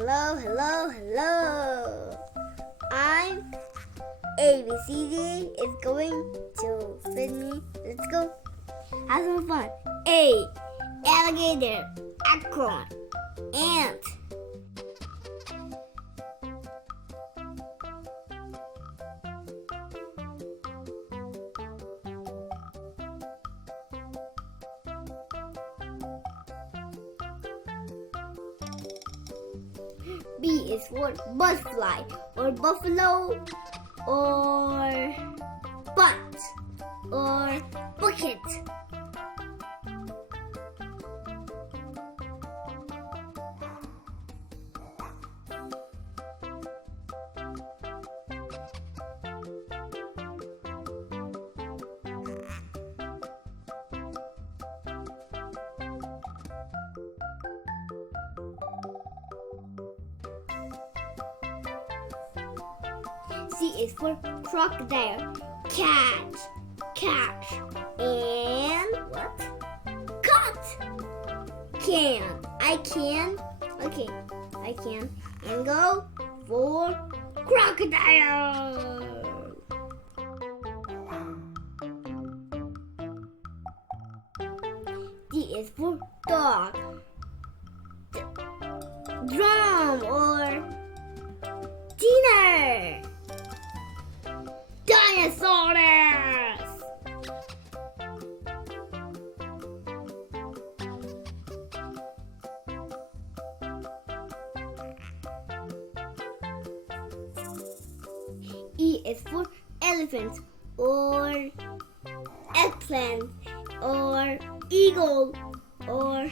hello, hello, hello. I'm ABCD is going to feed me. Let's go. Have some fun. A. Alligator. Acorn. Ant. B is for butterfly or buffalo or butt or bucket. C is for crocodile, cat, and what? Cut. Can. I can. Okay, I can. And go for crocodile. D is for dog, drum or dinner. Dinosaurs! E is for elephant or eggplant or eagle or